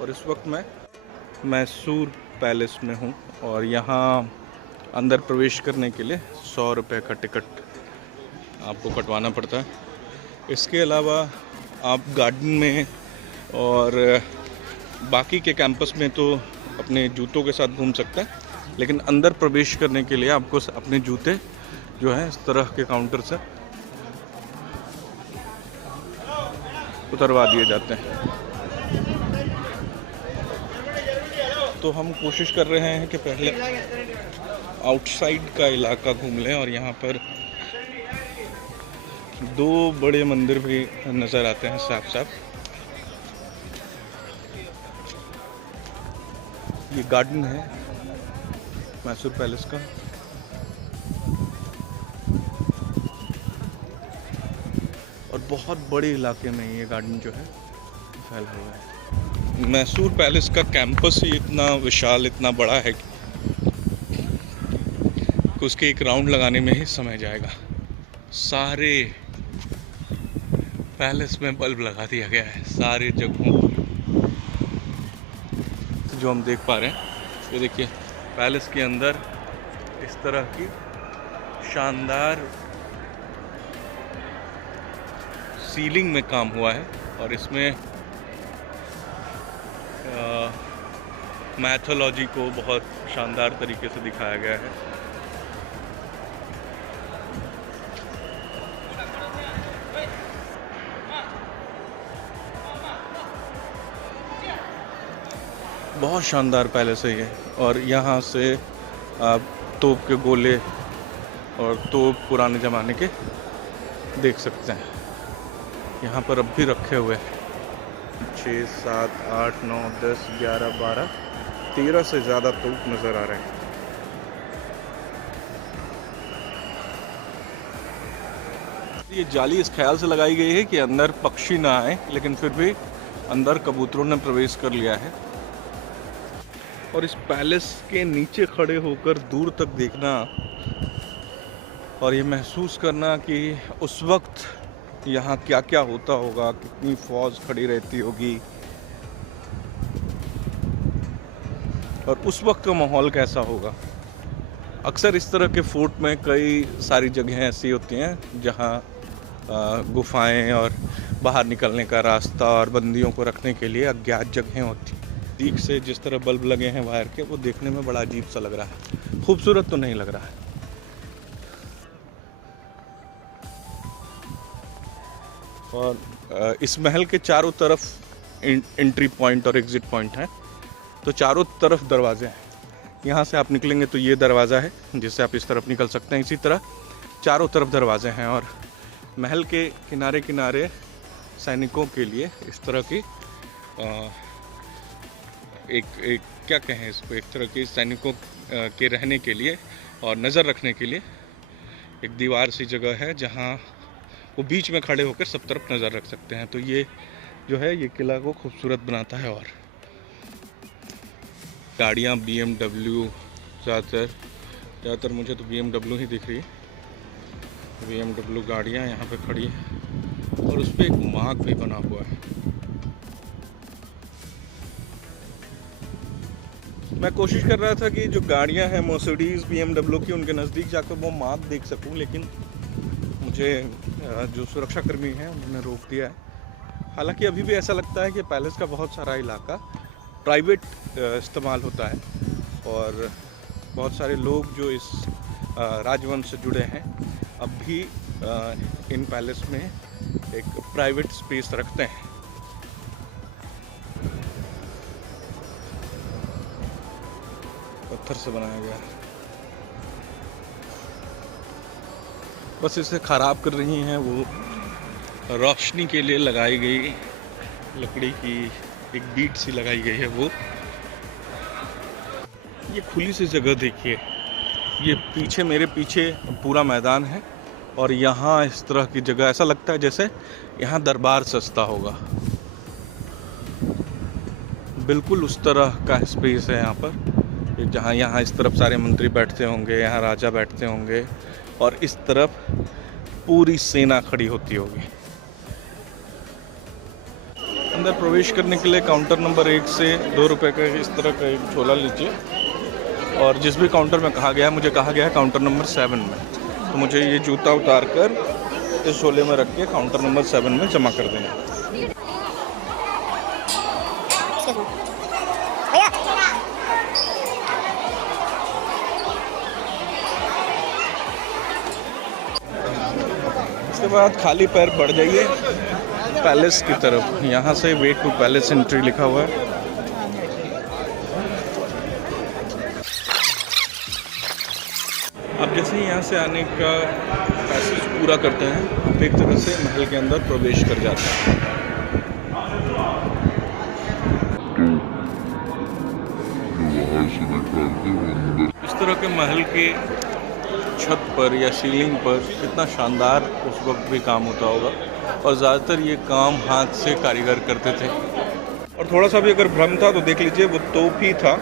और इस वक्त मैं मैसूर पैलेस में हूँ और यहाँ अंदर प्रवेश करने के लिए 100 रुपये का टिकट आपको कटवाना पड़ता है। इसके अलावा आप गार्डन में और बाकी के कैंपस में तो अपने जूतों के साथ घूम सकते हैं, लेकिन अंदर प्रवेश करने के लिए आपको अपने जूते जो है इस तरह के काउंटर से उतरवा दिए जाते हैं। तो हम कोशिश कर रहे हैं कि पहले आउटसाइड का इलाका घूम लें और यहाँ पर 2 बड़े मंदिर भी नज़र आते हैं साफ साफ। ये गार्डन है मैसूर पैलेस का। और बहुत बड़े इलाके में ये गार्डन जो है फैला हुआ है। मैसूर पैलेस का कैंपस ही इतना विशाल, इतना बड़ा है कि उसके एक राउंड लगाने में ही समय जाएगा। सारे पैलेस में बल्ब लगा दिया गया है, सारे जगहों जो हम देख पा रहे हैं। ये देखिए पैलेस के अंदर इस तरह की शानदार सीलिंग में काम हुआ है और इसमें मैथोलॉजी को बहुत शानदार तरीके से दिखाया गया है। बहुत शानदार पैलेस है ये। और यहाँ से आप तोप के गोले और तोप पुराने ज़माने के देख सकते हैं। यहाँ पर अब भी रखे हुए हैं 6, 7, 8, 9, 10, 11, 12, 13 से ज़्यादा तोप नज़र आ रहे हैं। ये जाली इस ख्याल से लगाई गई है कि अंदर पक्षी ना आए, लेकिन फिर भी अंदर कबूतरों ने प्रवेश कर लिया है। और इस पैलेस के नीचे खड़े होकर दूर तक देखना और ये महसूस करना कि उस वक्त यहाँ क्या क्या होता होगा, कितनी फौज खड़ी रहती होगी और उस वक्त का माहौल कैसा होगा। अक्सर इस तरह के फोर्ट में कई सारी जगहें ऐसी होती हैं जहाँ गुफाएं और बाहर निकलने का रास्ता और बंदियों को रखने के लिए अज्ञात जगहें होती हैं। दीख से जिस तरह बल्ब लगे हैं वायर के, वो देखने में बड़ा अजीब सा लग रहा है, खूबसूरत तो नहीं लग रहा है। और इस महल के चारों तरफ एंट्री पॉइंट और एग्जिट पॉइंट हैं, तो चारों तरफ दरवाजे हैं। यहाँ से आप निकलेंगे तो ये दरवाज़ा है जिससे आप इस तरफ निकल सकते हैं। इसी तरह चारों तरफ दरवाजे हैं और महल के किनारे किनारे सैनिकों के लिए इस तरह की एक क्या कहें इसको, एक तरह की सैनिकों के रहने के लिए और नज़र रखने के लिए एक दीवार सी जगह है जहाँ वो बीच में खड़े होकर सब तरफ नज़र रख सकते हैं। तो ये जो है ये किला को खूबसूरत बनाता है। और गाड़ियाँ BMW ज़्यादातर मुझे तो BMW ही दिख रही है। BMW गाड़ियाँ यहाँ पे खड़ी है और उस पर एक मार्ग भी बना हुआ है। मैं कोशिश कर रहा था कि जो गाड़ियाँ हैं मर्सिडीज़ BMW की, उनके नज़दीक जाकर वो मार्ग देख सकूं, लेकिन मुझे जो सुरक्षाकर्मी हैं उन्होंने रोक दिया है। हालांकि अभी भी ऐसा लगता है कि पैलेस का बहुत सारा इलाका प्राइवेट इस्तेमाल होता है और बहुत सारे लोग जो इस राजवंश से जुड़े हैं अब भी इन पैलेस में एक प्राइवेट स्पेस रखते हैं। पत्थर से बनाया गया है, बस इसे ख़राब कर रही हैं। वो रोशनी के लिए लगाई गई लकड़ी की एक बीट सी लगाई गई है। वो ये खुली सी जगह देखिए, ये पीछे मेरे पीछे पूरा मैदान है और यहाँ इस तरह की जगह ऐसा लगता है जैसे यहाँ दरबार सजता होगा। बिल्कुल उस तरह का स्पेस है यहाँ पर, जहाँ यहाँ इस तरफ सारे मंत्री बैठते होंगे, यहाँ राजा बैठते होंगे और इस तरफ पूरी सेना खड़ी होती होगी। अंदर प्रवेश करने के लिए काउंटर नंबर 1 से 2 रुपये का इस तरह का एक झोला लीजिए, और जिस भी काउंटर में कहा गया है, मुझे कहा गया है काउंटर नंबर 7 में, तो मुझे ये जूता उतार कर इस झोले में रख के काउंटर नंबर 7 में जमा कर देना। उसके बाद खाली पैर बढ़ जाइए पैलेस की तरफ। यहाँ से वे टू पैलेस एंट्री लिखा हुआ है। अब जैसे ही यहाँ से आने का पैसेज पूरा करते हैं, आप एक तरह से महल के अंदर प्रवेश कर जाते हैं। इस तरह के महल के छत पर या सीलिंग पर कितना शानदार उस वक्त भी काम होता होगा, और ज़्यादातर ये काम हाथ से कारीगर करते थे। और थोड़ा सा भी अगर भ्रम था तो देख लीजिए, वो तोप ही था,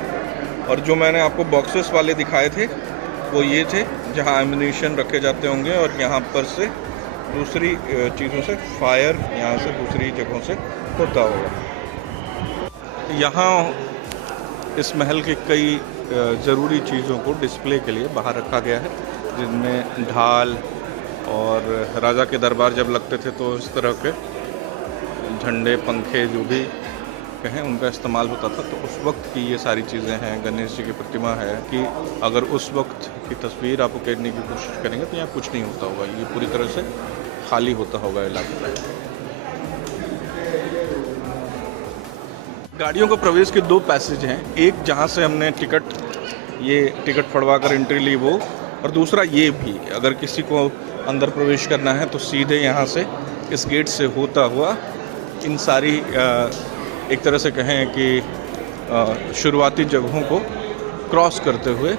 और जो मैंने आपको बॉक्सेस वाले दिखाए थे वो ये थे जहाँ एम्यूनिशन रखे जाते होंगे, और यहाँ पर से दूसरी चीज़ों से फायर यहाँ से दूसरी जगहों से होता होगा। यहाँ इस महल के कई ज़रूरी चीज़ों को डिस्प्ले के लिए बाहर रखा गया है, जिनमें ढाल, और राजा के दरबार जब लगते थे तो इस तरह के झंडे, पंखे जो भी कहें उनका इस्तेमाल होता था। तो उस वक्त की ये सारी चीज़ें हैं। गणेश जी की प्रतिमा है कि अगर उस वक्त की तस्वीर आप उकेरने की कोशिश करेंगे तो यहाँ कुछ नहीं होता होगा, ये पूरी तरह से खाली होता होगा इलाका। गाड़ियों को प्रवेश के 2 पैसेज हैं, एक जहाँ से हमने टिकट फड़वा कर एंट्री ली वो, और दूसरा ये भी। अगर किसी को अंदर प्रवेश करना है तो सीधे यहाँ से इस गेट से होता हुआ इन सारी एक तरह से कहें कि शुरुआती जगहों को क्रॉस करते हुए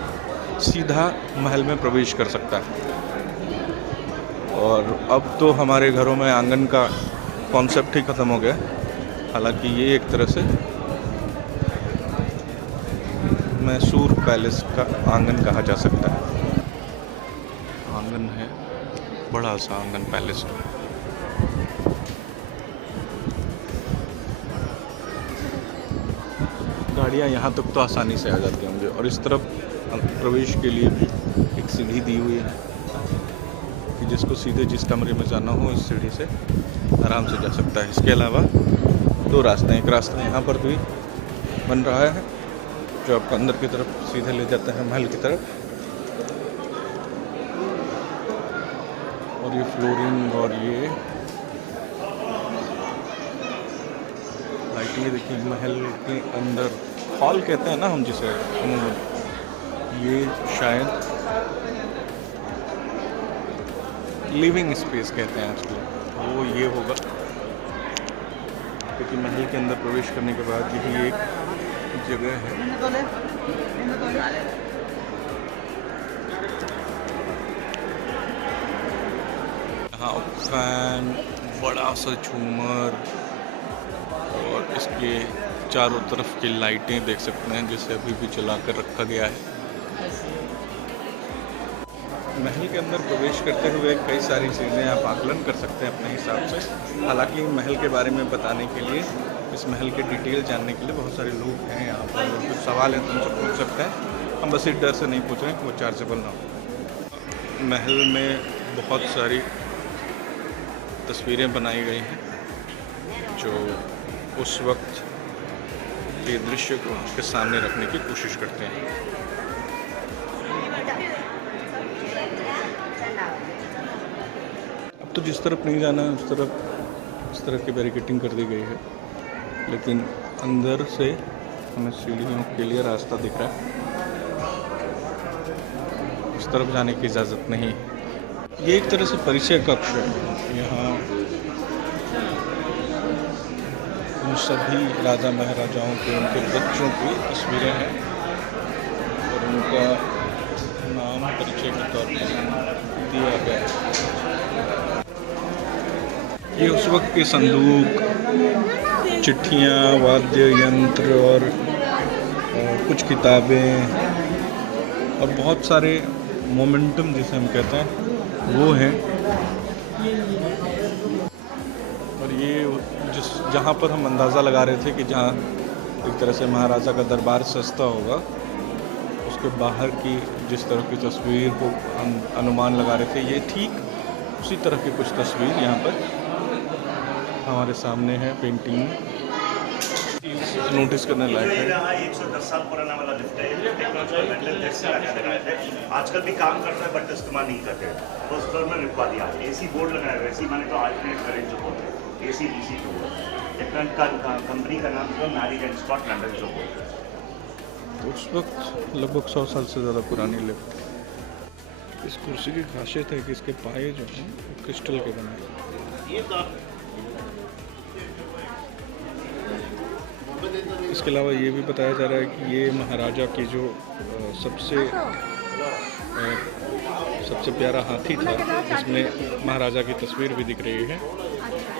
सीधा महल में प्रवेश कर सकता है। और अब तो हमारे घरों में आंगन का कॉन्सेप्ट ही ख़त्म हो गया, हालांकि ये एक तरह से मैसूर पैलेस का आंगन कहा जा सकता है। आंगन है, बड़ा सा आंगन पैलेस का। गाड़ियाँ यहाँ तक तो आसानी से आ जाती होंगी, और इस तरफ प्रवेश के लिए भी एक सीढ़ी दी हुई है कि जिसको सीधे जिस कमरे में जाना हो इस सीढ़ी से आराम से जा सकता है। इसके अलावा 2 रास्ते हैं, एक रास्ता यहाँ पर भी बन रहा है जो आपको अंदर की तरफ सीधे ले जाता है महल की तरफ, और ये फ्लोरिंग और ये लाइटिंग देखिए। महल के अंदर हॉल कहते हैं ना हम जिसे, ये शायद लिविंग स्पेस कहते हैं आजकल, वो ये होगा, क्योंकि महल के अंदर प्रवेश करने के बाद यही एक जगह है। हाँ, फैन, बड़ा सा झूमर, और इसके चारों तरफ की लाइटें देख सकते हैं जिसे अभी भी जला कर रखा गया है। महल के अंदर प्रवेश करते हुए कई सारी चीज़ें आप आकलन कर सकते हैं अपने हिसाब से। हालांकि महल के बारे में बताने के लिए, इस महल के डिटेल जानने के लिए बहुत सारे लोग हैं यहाँ पर। कुछ सवाल हैं तो उनसे पूछ सकते हैं, हम बस इस डर से नहीं पूछ रहे हैं कि वो चार्जेबल ना हो। महल में बहुत सारी तस्वीरें बनाई गई हैं जो उस वक्त के दृश्य को आपके सामने रखने की कोशिश करते हैं। अब तो जिस तरफ नहीं जाना है उस तरफ इस तरह की बैरिकेटिंग कर दी गई है, लेकिन अंदर से हमें सीढ़ियों के लिए रास्ता दिख रहा है, इस तरफ जाने की इजाज़त नहीं। ये एक तरह से परिचय कक्ष है। यहाँ उन सभी राजा महाराजाओं के, उनके बच्चों की तस्वीरें हैं और उनका नाम परिचय के तौर पर दिया गया है। ये उस वक्त के संदूक, चिट्ठियाँ, वाद्य यंत्र और कुछ किताबें और बहुत सारे मोमेंटम जिसे हम कहते हैं वो हैं। और ये जहाँ पर हम अंदाज़ा लगा रहे थे कि जहाँ एक तरह से महाराजा का दरबार सस्ता होगा, उसके बाहर की जिस तरह की तस्वीर को हम अनुमान लगा रहे थे, ये ठीक उसी तरह की कुछ तस्वीर यहाँ पर हमारे सामने है पेंटिंग। नोटिस करने लायक है। 110 साल पुराना वाला लिफ्ट है। आजकल भी काम करता है बट इस्तेमाल नहीं करते। फर्स्ट फ्लोर में लिखवा दिया, एसी बोर्ड लगाया हुआ है। एसी माने तो अल्टरनेट करंट जो बोलते हैं, एसी डीसी जो बोलते हैं। डिफरेंट का कंपनी का नाम जो मैरिज एंड स्कॉट लंदन जो बोलते हैं। तो उस वक्त लगभग 100 साल से ज़्यादा पुरानी लिफ्ट। इस कुर्सी की खासियत है कि इसके पाए जो हैं वो क्रिस्टल के बने हैं। इसके अलावा ये भी बताया जा रहा है कि ये महाराजा की जो सबसे प्यारा हाथी था, जिसमें महाराजा की तस्वीर भी दिख रही है,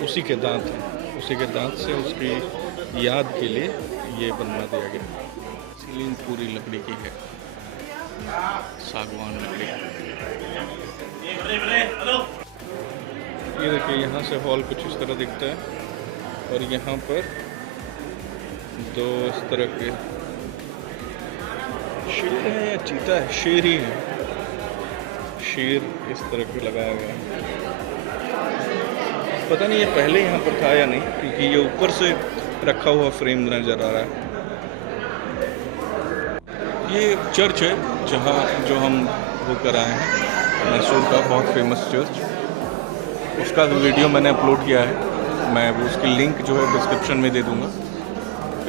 उसी के दांत हैं। उसी के दांत से उसकी याद के लिए ये बनवा दिया गया। सीलिंग पूरी लकड़ी की है, सागवान लकड़ी। ये देखिए, यहाँ से हॉल कुछ इस तरह दिखता है और यहाँ पर दो इस तरह के शेर है या चीता है, शेर ही है, शेर इस तरह के लगाया गया है। पता नहीं ये पहले यहाँ पर था या नहीं, क्योंकि ये ऊपर से रखा हुआ फ्रेम नजर आ रहा है। ये चर्च है जहाँ जो हम होकर आए हैं, मैसूर का बहुत फेमस चर्च। उसका वीडियो मैंने अपलोड किया है, मैं उसकी लिंक जो है डिस्क्रिप्शन में दे दूँगा।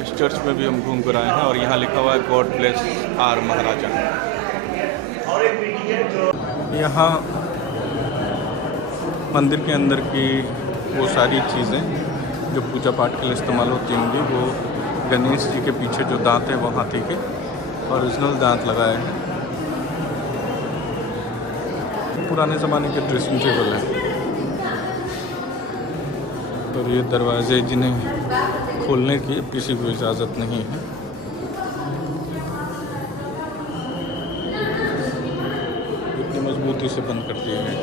इस चर्च में भी हम घूम कर आए हैं और यहाँ लिखा हुआ है गॉड ब्लेस आर महाराजा। यहाँ मंदिर के अंदर की वो सारी चीज़ें जो पूजा पाठ के लिए इस्तेमाल होती होंगी, वो गणेश जी के पीछे जो दांत है वो हाथी के ओरिजिनल दांत लगाए हैं। पुराने ज़माने के ड्रेसिंग टेबल है और ये दरवाजे जिन्हें खोलने की किसी को इजाज़त नहीं है। इतनी मजबूती से बंद कर दिए गए।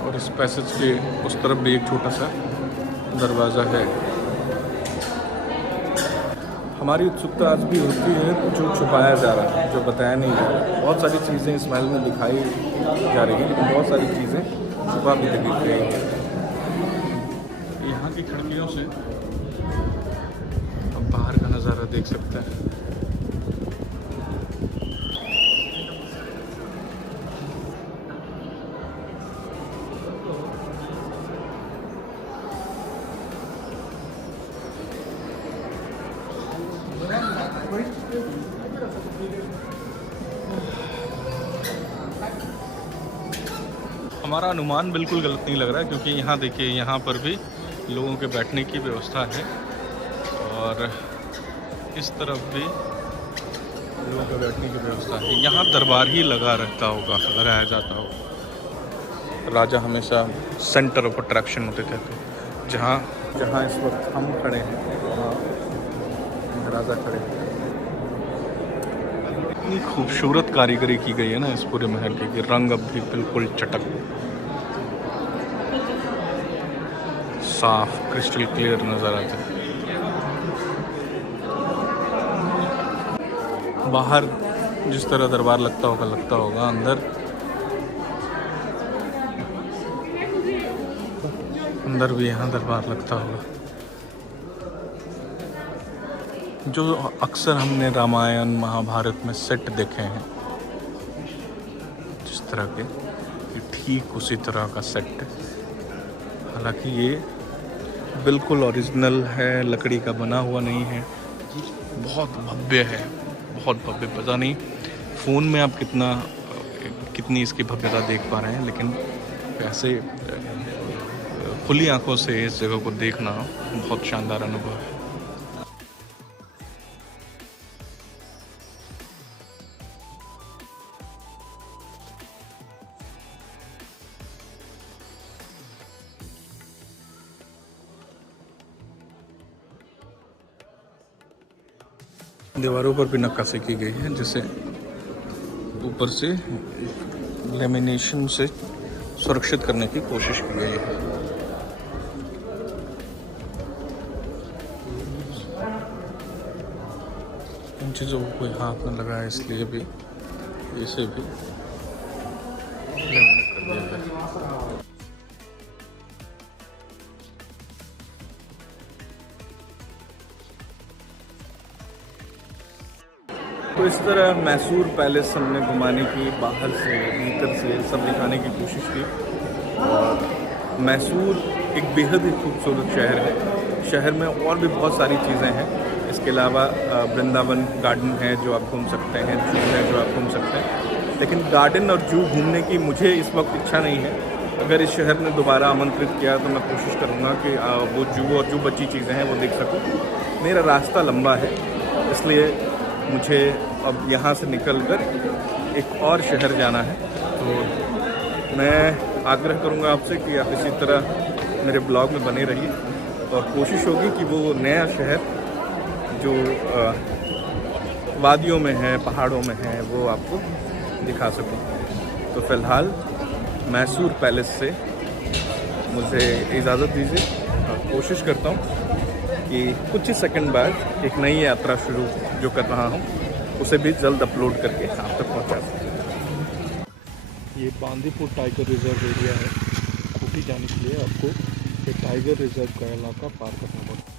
और इस पैसेज के उस तरफ भी एक छोटा सा दरवाज़ा है। हमारी उत्सुकता आज भी होती है जो छुपाया जा रहा है, जो बताया नहीं जा रहा। बहुत सारी चीज़ें इस महल में दिखाई जा रही हैं, लेकिन बहुत सारी चीज़ें छुपा भी दिख रही हैं। यहाँ की खिड़कियों से हम बाहर का नज़ारा देख सकते हैं। हमारा अनुमान बिल्कुल गलत नहीं लग रहा है, क्योंकि यहाँ देखिए, यहाँ पर भी लोगों के बैठने की व्यवस्था है और इस तरफ भी लोगों के बैठने की व्यवस्था है। यहाँ दरबार ही लगाया जाता होगा। राजा हमेशा सेंटर ऑफ अट्रैक्शन होते थे। तो जहाँ इस वक्त हम खड़े हैं, वहाँ राजा खड़े हैं। इतनी खूबसूरत कारीगरी की गई है ना इस पूरे महल की, कि रंग अब भी बिल्कुल चटक, साफ क्रिस्टल क्लियर नज़र आते हैं। बाहर जिस तरह दरबार लगता होगा अंदर भी यहाँ दरबार लगता होगा। जो अक्सर हमने रामायण महाभारत में सेट देखे हैं जिस तरह के, ठीक उसी तरह का सेट है। हालांकि ये बिल्कुल ओरिजिनल है, लकड़ी का बना हुआ नहीं है। बहुत भव्य है, बहुत भव्य। पता नहीं फ़ोन में आप कितनी इसकी भव्यता देख पा रहे हैं, लेकिन ऐसे खुली आंखों से इस जगह को देखना बहुत शानदार अनुभव है। दीवारों पर भी नक्काशी की गई है, जिसे ऊपर से लेमिनेशन से सुरक्षित करने की कोशिश की गई है। इन चीज़ों को कोई हाथ न लगाए, इसलिए भी इसे भी लेमिनेट कर दिया है। तो इस तरह मैसूर पैलेस हमने घुमाने की, बाहर से भीतर से सब दिखाने की कोशिश की। और मैसूर एक बेहद ही खूबसूरत शहर है। शहर में और भी बहुत सारी चीज़ें हैं। इसके अलावा वृंदावन गार्डन है जो आप घूम सकते हैं, जू है जो आप घूम सकते हैं। लेकिन गार्डन और जू घूमने की मुझे इस वक्त इच्छा नहीं है। अगर इस शहर ने दोबारा आमंत्रित किया तो मैं कोशिश करूँगा कि वो जू और जो बची चीज़ें हैं वो देख सकूँ। मेरा रास्ता लंबा है, इसलिए मुझे अब यहाँ से निकलकर एक और शहर जाना है। तो मैं आग्रह करूँगा आपसे कि आप इसी तरह मेरे ब्लॉग में बने रहिए और कोशिश होगी कि वो नया शहर जो वादियों में है, पहाड़ों में है, वो आपको दिखा सकूँ। तो फ़िलहाल मैसूर पैलेस से मुझे इजाज़त दीजिए और कोशिश करता हूँ कि कुछ ही सेकंड बाद एक नई यात्रा शुरू जो कर रहा हूँ उसे भी जल्द अपलोड करके आप तक पहुँचा सकूँ। ये बांदीपुर टाइगर रिजर्व एरिया है। खूटी जाने के लिए आपको ये टाइगर रिजर्व का इलाका पार करना पड़ता है।